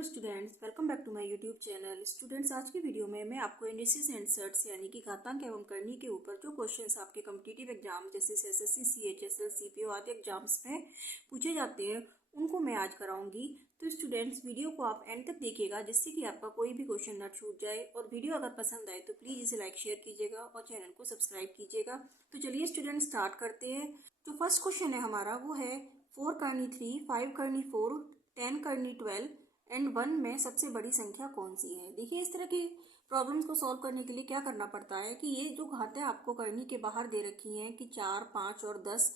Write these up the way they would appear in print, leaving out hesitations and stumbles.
Hello students, welcome back to my YouTube channel. Students, आज की video में मैं आपको इंडिसेस एंड सर्ट्स यानी कि घातांक एवं करनी के ऊपर जो क्वेश्चंस आपके कॉम्पिटिटिव एग्जाम जैसे एसएससी, सीएचएसएल, सीपीओ आदि एग्जाम्स में पूछे जाते हैं उनको मैं आज कराऊंगी। तो स्टूडेंट्स, वीडियो को आप एंड तक देखिएगा जिससे कि आपका कोई भी क्वेश्चन ना छूट जाए। और वीडियो अगर पसंद आए तो प्लीज़ इसे लाइक शेयर कीजिएगा और चैनल को सब्सक्राइब कीजिएगा। तो चलिए स्टूडेंट्स, स्टार्ट करते हैं। जो फर्स्ट क्वेश्चन है हमारा वो है 4 करनी 3, 5 करनी 4, 10 करनी 12 एंड 1 में सबसे बड़ी संख्या कौन सी है। देखिए, इस तरह की प्रॉब्लम्स को सॉल्व करने के लिए क्या करना पड़ता है कि ये जो घातें आपको करनी के बाहर दे रखी हैं कि 4, 5 और 10,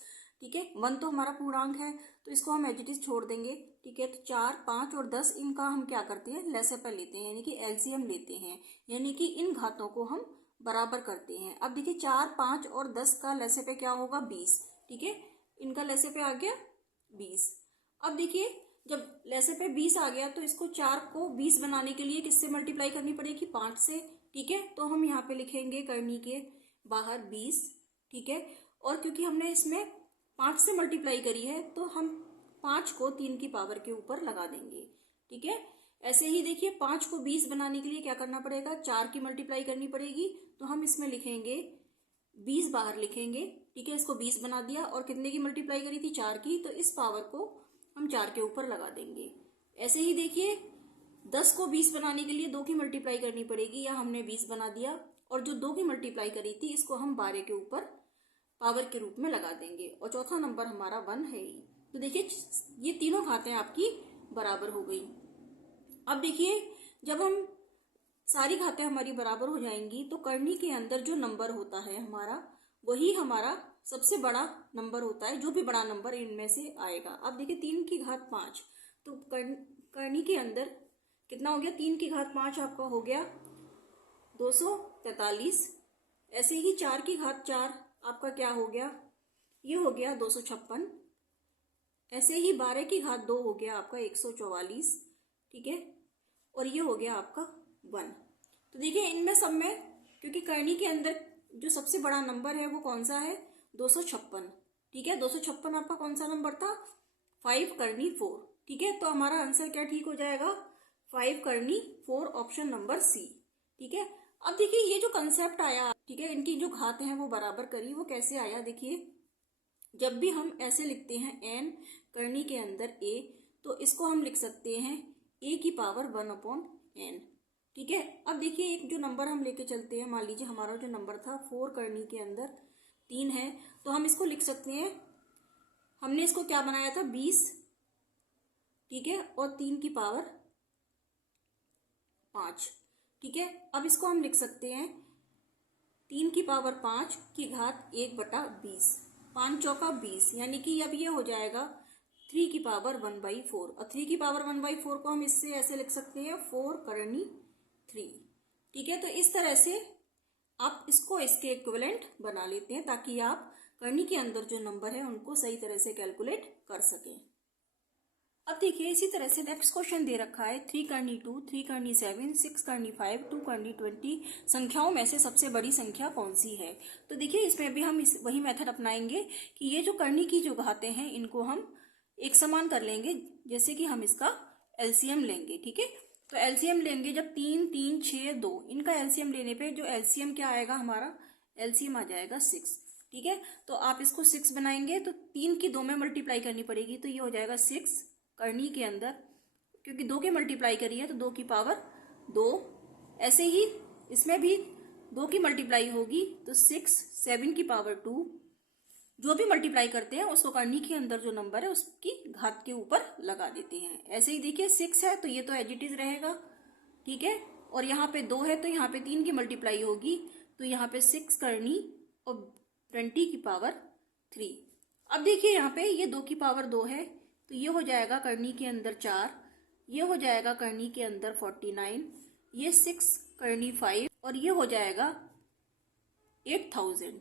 ठीक है। 1 तो हमारा पूर्णांक है तो इसको हम एज इट इज छोड़ देंगे, ठीक है। तो 4, 5 और 10 इनका हम क्या करते हैं, लेसेपल लेते हैं यानी कि एलसीएम लेते हैं, यानी कि इन घातों को हम बराबर करते हैं। अब देखिए 4, 5 और 10 का लेसेपे क्या होगा, 20, ठीक है। इनका लेसेपे आ गया 20। अब देखिए जब लेसेपे 20 आ गया तो इसको 4 को 20 बनाने के लिए किससे मल्टीप्लाई करनी पड़ेगी, 5 से, ठीक है। तो हम यहाँ पे लिखेंगे करनी के बाहर 20, ठीक है। और क्योंकि हमने इसमें 5 से मल्टीप्लाई करी है तो हम 5 को 3 की पावर के ऊपर लगा देंगे, ठीक है। ऐसे ही देखिए 5 को 20 बनाने के लिए क्या करना पड़ेगा, 4 की मल्टीप्लाई करनी पड़ेगी। तो हम इसमें लिखेंगे 20 बाहर लिखेंगे, ठीक है। इसको 20 बना दिया और कितने की मल्टीप्लाई करी थी, 4 की, तो इस पावर को हम 4 के ऊपर लगा देंगे। ऐसे ही देखिए 10 को 20 बनाने के लिए 2 की मल्टीप्लाई करनी पड़ेगी, या हमने 20 बना दिया और जो 2 की मल्टीप्लाई करी थी इसको हम 12 के ऊपर पावर के रूप में लगा देंगे और चौथा नंबर हमारा 1 है। तो देखिए ये तीनों घातें आपकी बराबर हो गई। अब देखिए जब हम सारी घातें हमारी बराबर हो जाएंगी तो करनी के अंदर जो नंबर होता है हमारा, वही हमारा सबसे बड़ा नंबर होता है। जो भी बड़ा नंबर इनमें से आएगा। अब देखिए 3 की घात 5, तो करनी के अंदर कितना हो गया, 3 की घात 5 आपका हो गया 243। ऐसे ही 4 की घात 4 आपका क्या हो गया, ये हो गया 256। ऐसे ही 12 की घात 2 हो गया आपका 144, ठीक है। और ये हो गया आपका 1। तो देखिए इनमें सब में, क्योंकि करनी के अंदर जो सबसे बड़ा नंबर है वो कौन सा है, 256, ठीक है। 256 आपका कौन सा नंबर था, 5 करनी 4, ठीक है। तो हमारा आंसर क्या ठीक हो जाएगा, 5 करनी 4, ऑप्शन नंबर सी, ठीक है। अब देखिए ये जो कंसेप्ट आया, ठीक है, इनकी जो घात है वो बराबर करी, वो कैसे आया, देखिए जब भी हम ऐसे लिखते हैं n करनी के अंदर a, तो इसको हम लिख सकते हैं a की पावर 1/n, ठीक है। अब देखिए एक जो नंबर हम लेके चलते हैं, मान लीजिए हमारा जो नंबर था 4 करनी के अंदर 3 है, तो हम इसको लिख सकते हैं, हमने इसको क्या बनाया था 20, ठीक है, और 3 की पावर 5, ठीक है। अब इसको हम लिख सकते हैं 3 की पावर 5 की घात 1/20, 5 चौका 20, यानी कि अब ये हो जाएगा 3 की पावर 1/4। और 3 की पावर 1/4 को हम इससे ऐसे लिख सकते हैं 4 करनी 3, ठीक है। तो इस तरह से आप इसको इसके इक्विवेलेंट बना लेते हैं ताकि आप करनी के अंदर जो नंबर है उनको सही तरह से कैलकुलेट कर सकें। अब देखिए इसी तरह से नेक्स्ट क्वेश्चन दे रखा है 3 करनी 2, 3 करनी 7, 6 करनी 5, 2 करनी 20 संख्याओं में से सबसे बड़ी संख्या कौन सी है। तो देखिए इसमें भी हम वही मेथड अपनाएंगे कि ये जो करनी की जो घातें हैं इनको हम एक समान कर लेंगे, जैसे कि हम इसका एलसीएम लेंगे, ठीक है। तो एलसीएम लेंगे जब 3, 3, 6, 2, इनका एलसीएम लेने पे जो एलसीएम क्या आएगा, हमारा एलसीएम आ जाएगा 6, ठीक है। तो आप इसको 6 बनाएंगे तो 3 की 2 में मल्टीप्लाई करनी पड़ेगी, तो ये हो जाएगा 6 करनी के अंदर, क्योंकि 2 की मल्टीप्लाई करी है तो 2 की पावर 2। ऐसे ही इसमें भी 2 की मल्टीप्लाई होगी तो 6, 7 की पावर 2। जो भी मल्टीप्लाई करते हैं उसको करनी के अंदर जो नंबर है उसकी घात के ऊपर लगा देते हैं। ऐसे ही देखिए 6 है तो ये तो एज इट इज रहेगा, ठीक है। और यहाँ पे 2 है तो यहाँ पे 3 की मल्टीप्लाई होगी, तो यहाँ पे 6 करनी और 20 की पावर 3। अब देखिए यहाँ पे ये 2 की पावर 2 है तो ये हो जाएगा करनी के अंदर 4, ये हो जाएगा करनी के अंदर 49, ये 6 करनी 5 और ये हो जाएगा 8000,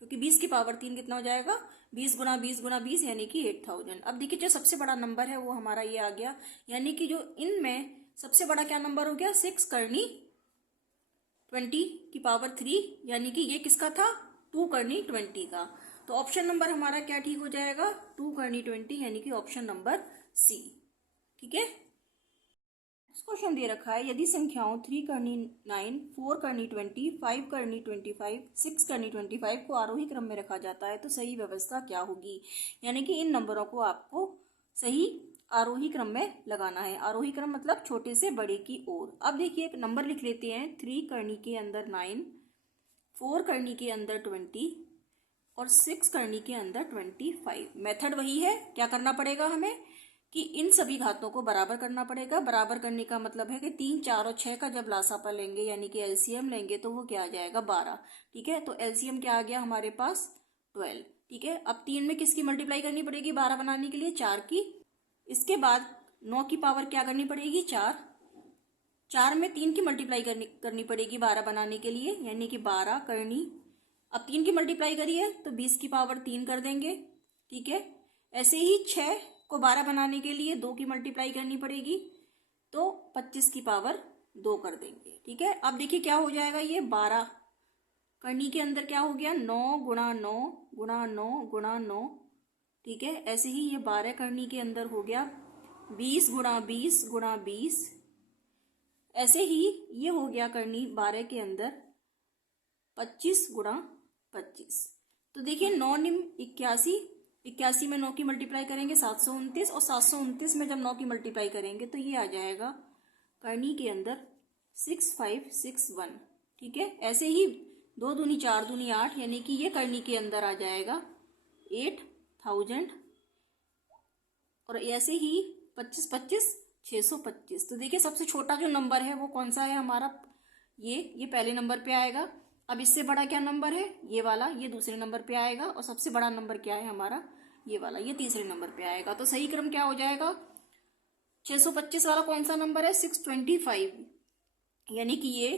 क्योंकि 20 की पावर 3 कितना हो जाएगा, 20 गुना 20 गुना 20 यानी कि 8000। अब देखिए जो सबसे बड़ा नंबर है वो हमारा ये आ गया, यानी कि जो इनमें सबसे बड़ा क्या नंबर हो गया, 6 करनी 20 की पावर 3, यानी कि ये किसका था, 2 करनी 20 का। तो ऑप्शन नंबर हमारा क्या ठीक हो जाएगा, 2 करनी 20, यानी कि ऑप्शन नंबर सी, ठीक है। क्वेश्चन दे रखा है यदि संख्याओं 3 करनी 9, 4 करनी 20, 5 करनी 25, 6 करनी 25 को आरोही क्रम में रखा जाता है तो सही व्यवस्था क्या होगी। यानी कि इन नंबरों को आपको सही आरोही क्रम में लगाना है। आरोही क्रम मतलब छोटे से बड़े की ओर। अब देखिए एक नंबर लिख लेते हैं। 3 करनी के अंदर 9, 4 करनी के अंदर 20 और 6 करनी के अंदर 25। मेथड वही है। क्या करना पड़ेगा हमें कि इन सभी घातों को बराबर करना पड़ेगा। बराबर करने का मतलब है कि 3, 4 और 6 का जब लासापा लेंगे यानी कि एलसीएम लेंगे तो वो क्या आ जाएगा 12। ठीक है, तो एलसीएम क्या आ गया हमारे पास 12। ठीक है, अब 3 में किसकी मल्टीप्लाई करनी पड़ेगी 12 बनाने के लिए 4 की। इसके बाद 9 की पावर क्या करनी पड़ेगी 4। 4 में 3 की मल्टीप्लाई करनी पड़ेगी 12 बनाने के लिए यानी कि 12 करनी। अब 3 की मल्टीप्लाई करिए तो 20 की पावर 3 कर देंगे। ठीक है, ऐसे ही 6 को 12 बनाने के लिए 2 की मल्टीप्लाई करनी पड़ेगी तो 25 की पावर 2 कर देंगे। ठीक है, अब देखिए क्या हो जाएगा ये 12 करनी के अंदर क्या हो गया 9 गुणा 9 गुणा 9 गुणा 9। ठीक है, ऐसे ही ये 12 करनी के अंदर हो गया 20 गुणा 20 गुणा 20। ऐसे ही ये हो गया करनी 12 के अंदर 25 गुणा 25। तो देखिए 9 निम 81, 81 में 9 की मल्टीप्लाई करेंगे 729 और 729 में जब 9 की मल्टीप्लाई करेंगे तो ये आ जाएगा करनी के अंदर 6561। ठीक है, ऐसे ही 2 दूनी 4 दूनी 8 यानी कि ये करनी के अंदर आ जाएगा 8000। और ऐसे ही 25 25 625। तो देखिए सबसे छोटा जो नंबर है वो कौन सा है हमारा, ये पहले नंबर पे आएगा। अब इससे बड़ा क्या नंबर है ये वाला, ये दूसरे नंबर पे आएगा। और सबसे बड़ा नंबर क्या है हमारा ये वाला, ये तीसरे नंबर पे आएगा। तो सही क्रम क्या हो जाएगा 625 वाला कौन सा नंबर है 625 यानी कि ये।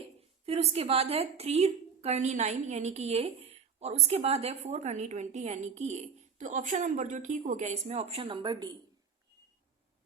फिर उसके बाद है 3 करनी 9 यानी कि ये। और उसके बाद है 4 करनी 20 यानी कि ये। तो ऑप्शन नंबर जो ठीक हो गया इसमें ऑप्शन नंबर डी।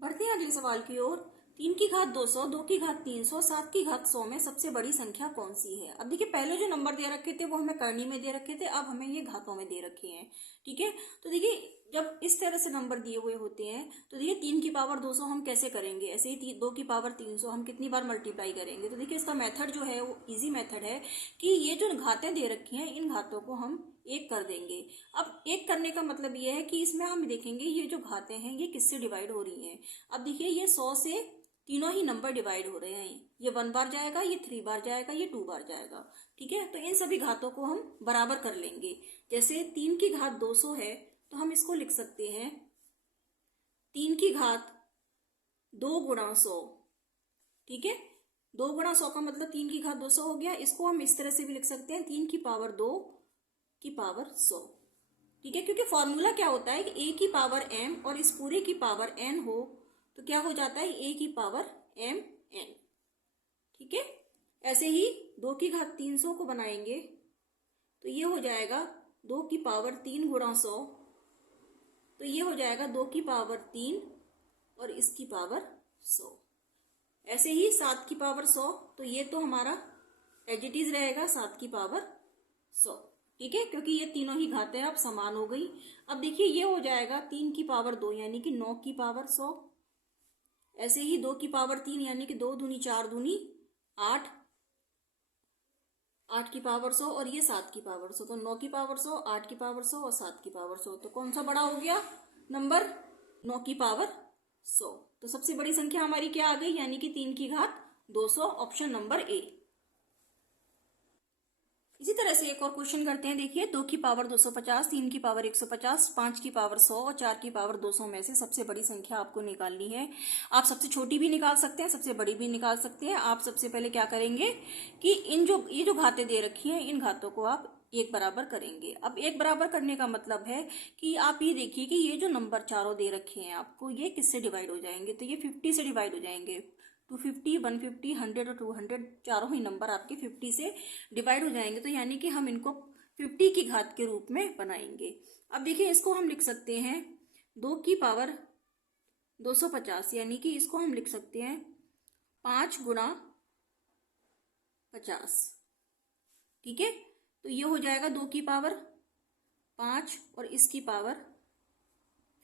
बढ़ते हैं अगले सवाल की ओर। 3 की घात 200, 2 की घात 300, 7 की घात 100 में सबसे बड़ी संख्या कौन सी है। अब देखिए पहले जो नंबर दे रखे थे वो हमें करनी में दे रखे थे, अब हमें ये घातों में दे रखे हैं। ठीक है, तो देखिए जब इस तरह से नंबर दिए हुए होते हैं तो देखिए 3 की पावर 200 हम कैसे करेंगे, ऐसे ही 2 की पावर 300 हम कितनी बार मल्टीप्लाई करेंगे। तो देखिए इसका मेथड जो है वो इजी मेथड है कि ये जो घातें दे रखी हैं इन घातों को हम एक कर देंगे। अब एक करने का मतलब ये है कि इसमें हम देखेंगे ये जो घातें हैं ये किससे डिवाइड हो रही हैं। अब देखिए ये 100 से तीनों ही नंबर डिवाइड हो रहे हैं। ये 1 बार जाएगा, ये 3 बार जाएगा, ये 2 बार जाएगा। ठीक है, तो इन सभी घातों को हम बराबर कर लेंगे। जैसे 3 की घात 200 है तो हम इसको लिख सकते हैं 3 की घात 2 गुणा 100। ठीक है, 2 गुणा 100 का मतलब 3 की घात 200 हो गया। इसको हम इस तरह से भी लिख सकते हैं 3 की पावर 2 की पावर 100। ठीक है, क्योंकि फॉर्मूला क्या होता है कि a की पावर m और इस पूरे की पावर n हो तो क्या हो जाता है a की पावर m n। ठीक है, ऐसे ही 2 की घात 300 को बनाएंगे तो ये हो जाएगा 2 की पावर 3 गुणा 100। तो ये हो जाएगा 2 की पावर 3 और इसकी पावर 100। ऐसे ही 7 की पावर 100 तो ये तो हमारा एज इट इज रहेगा 7 की पावर 100। ठीक है, क्योंकि ये तीनों ही घातें अब समान हो गई। अब देखिए ये हो जाएगा 3 की पावर 2 यानी कि 9 की पावर 100। ऐसे ही 2 की पावर 3 यानी कि 2 दूनी 4 दूनी 8, 8 की पावर 100 और ये 7 की पावर 100। तो 9 की पावर 100, 8 की पावर 100 और 7 की पावर 100। तो कौन सा बड़ा हो गया नंबर 9 की पावर 100। तो सबसे बड़ी संख्या हमारी क्या आ गई यानी कि 3 की घात 200, ऑप्शन नंबर ए। इसी तरह से एक और क्वेश्चन करते हैं। देखिए 2 की पावर 250, 3 की पावर 150, 5 की पावर 100 और 4 की पावर 200 में से सबसे बड़ी संख्या आपको निकालनी है। आप सबसे छोटी भी निकाल सकते हैं, सबसे बड़ी भी निकाल सकते हैं। आप सबसे पहले क्या करेंगे कि ये जो घातें दे रखी हैं इन घातों को आप एक बराबर करेंगे। अब एक बराबर करने का मतलब है कि आप ये देखिए कि ये जो नंबर चारों दे रखे हैं आपको ये किससे डिवाइड हो जाएंगे। तो ये 50 से डिवाइड हो जाएंगे। 250, 150, 100 और 200 चारों ही नंबर आपके 50 से डिवाइड हो जाएंगे। तो यानी कि हम इनको 50 की घात के रूप में बनाएंगे। अब देखिए इसको हम लिख सकते हैं 2 की पावर 250 यानी कि इसको हम लिख सकते हैं 5 गुणा 50। ठीक है, तो ये हो जाएगा 2 की पावर 5 और इसकी पावर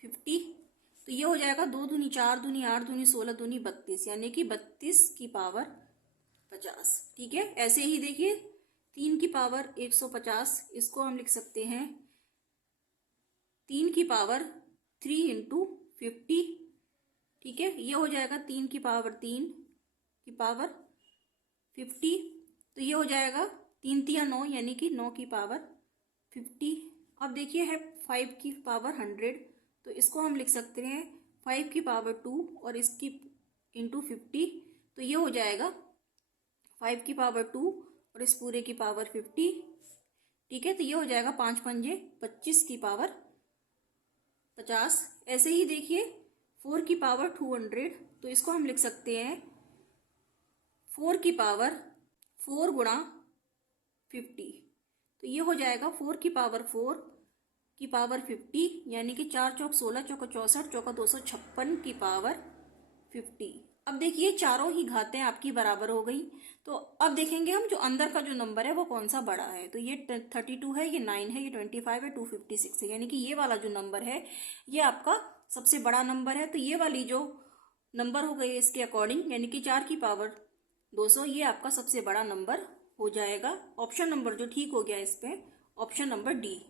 50। तो ये हो जाएगा 2 दूनी 4 दूनी 8 दूनी 16 दूनी 32, यानी कि 32 की पावर 50। ठीक है, ऐसे ही देखिए 3 की पावर 150, इसको हम लिख सकते हैं 3 की पावर 3 इंटू 50। ठीक है, ये हो जाएगा 3 की पावर 3 की पावर 50। तो ये हो जाएगा 3 तिया 9, यानी कि 9 की पावर 50। अब देखिए है 5 की पावर 100, तो इसको हम लिख सकते हैं 5 की पावर 2 और इसकी इंटू 50। तो ये हो जाएगा 5 की पावर 2 और इस पूरे की पावर 50। ठीक है, तो ये हो जाएगा 5 पंजे 25 की पावर 50। ऐसे ही देखिए 4 की पावर 200, तो इसको हम लिख सकते हैं 4 की पावर 4 गुणा 50। तो ये हो जाएगा 4 की पावर 4 की पावर 50, यानी कि 4 चौक 16 चौका 64 चौका 256 की पावर 50। अब देखिए चारों ही घातें आपकी बराबर हो गई। तो अब देखेंगे हम जो अंदर का जो नंबर है वो कौन सा बड़ा है। तो ये 32 है, ये 9 है, ये 25 है, 256 है, यानी कि ये वाला जो नंबर है ये आपका सबसे बड़ा नंबर है। तो ये वाली जो नंबर हो गई इसके अकॉर्डिंग, यानी कि 4 की पावर 200, ये आपका सबसे बड़ा नंबर हो जाएगा। ऑप्शन नंबर जो ठीक हो गया इस पे, option number D.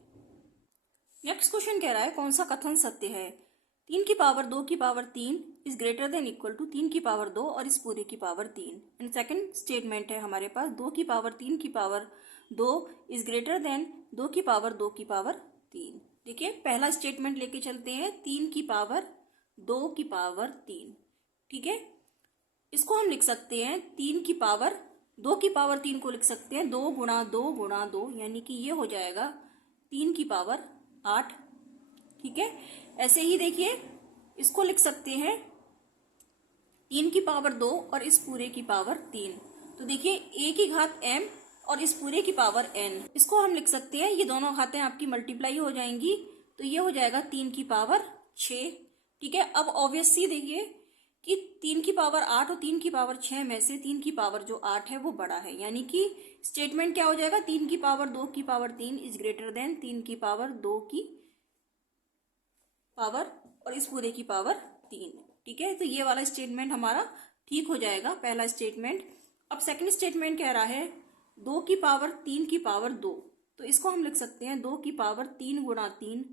Next question कह रहा है कौन सा कथन सत्य है। 3 की पावर 2 की power 3 is greater than equal to 3 की पावर 2 और इस पूरे की पावर 3। एंड सेकंड स्टेटमेंट है हमारे पास 2 की पावर 3 की पावर 2 इज ग्रेटर देन 2 की पावर 2 की पावर 3। देखिए पहला स्टेटमेंट लेके चलते हैं, 3 की पावर 2 की पावर 3। ठीक है, इसको हम लिख सकते हैं 3 की पावर 2 की पावर 3 को लिख सकते हैं 2 गुणा 2 गुणा 2, यानी कि ये हो जाएगा 3 की पावर 8। ठीक है, ऐसे ही देखिए इसको लिख सकते हैं 3 की पावर 2 और इस पूरे की पावर 3। तो देखिए a की घात m और इस पूरे की पावर n, इसको हम लिख सकते हैं, ये दोनों घातें आपकी मल्टीप्लाई हो जाएंगी, तो ये हो जाएगा 3 की पावर 6। ठीक है, अब ऑब्वियसली देखिए कि 3 की पावर 8 और 3 की पावर 6 में से 3 की पावर जो 8 है वो बड़ा है, यानी कि स्टेटमेंट क्या हो जाएगा, 3 की पावर 2 की पावर 3 इज ग्रेटर देन 3 की पावर 2 की पावर और इस पूरे की पावर 3। ठीक है, तो ये वाला स्टेटमेंट हमारा ठीक हो जाएगा, पहला स्टेटमेंट। अब सेकंड स्टेटमेंट कह रहा है 2 की पावर 3 की पावर 2, तो इसको हम लिख सकते हैं 2 की पावर 3 गुणा 3,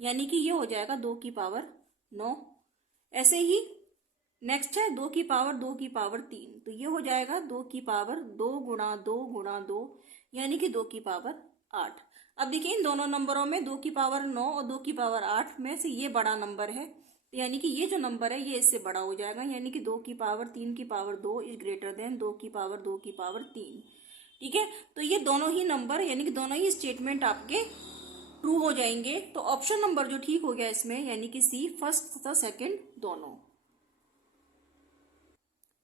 यानी कि ये हो जाएगा 2 की पावर 9। ऐसे ही नेक्स्ट है 2 की पावर 2 की पावर 3, तो ये हो जाएगा 2 की पावर 2 गुणा 2 गुणा 2, यानी कि 2 की पावर 8। अब देखिए इन दोनों नंबरों में 2 की पावर 9 और 2 की पावर 8 में से ये बड़ा नंबर है, यानी कि ये जो नंबर है ये इससे बड़ा हो जाएगा, यानी कि 2 की पावर 3 की पावर 2 इज ग्रेटर देन 2 की पावर 2 की पावर 3। ठीक है, तो ये दोनों ही नंबर यानी कि दोनों ही स्टेटमेंट आपके ट्रू हो जाएंगे। तो ऑप्शन नंबर जो ठीक हो गया इसमें, यानी कि सी, फर्स्ट तथा सेकेंड दोनों।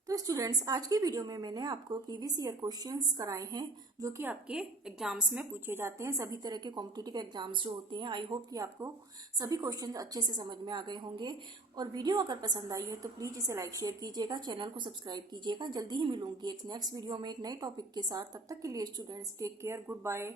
तो स्टूडेंट्स आज की वीडियो में मैंने आपको प्रीवियस ईयर क्वेश्चंस कराए हैं जो कि आपके एग्जाम्स में पूछे जाते हैं, सभी तरह के कॉम्पिटिटिव एग्जाम्स जो होते हैं। आई होप कि आपको सभी क्वेश्चंस अच्छे से समझ में आ गए होंगे। और वीडियो अगर पसंद आई है तो प्लीज़ इसे लाइक शेयर कीजिएगा, चैनल को सब्सक्राइब कीजिएगा। जल्दी ही मिलूंगी एक नेक्स्ट वीडियो में एक नए टॉपिक के साथ। तब तक के लिए students take care, good bye.